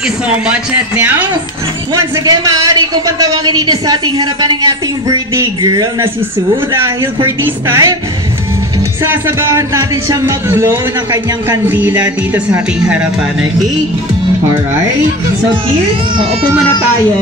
Thank you so much. At now, once again, maaari ko patawagin dito sa ating harapan ng ating birthday girl na si Sue. Dahil for this time, sasabahan natin siyang mag-blow ng kanyang kandila dito sa ating harapan. Okay? Alright? So kids, upo muna tayo.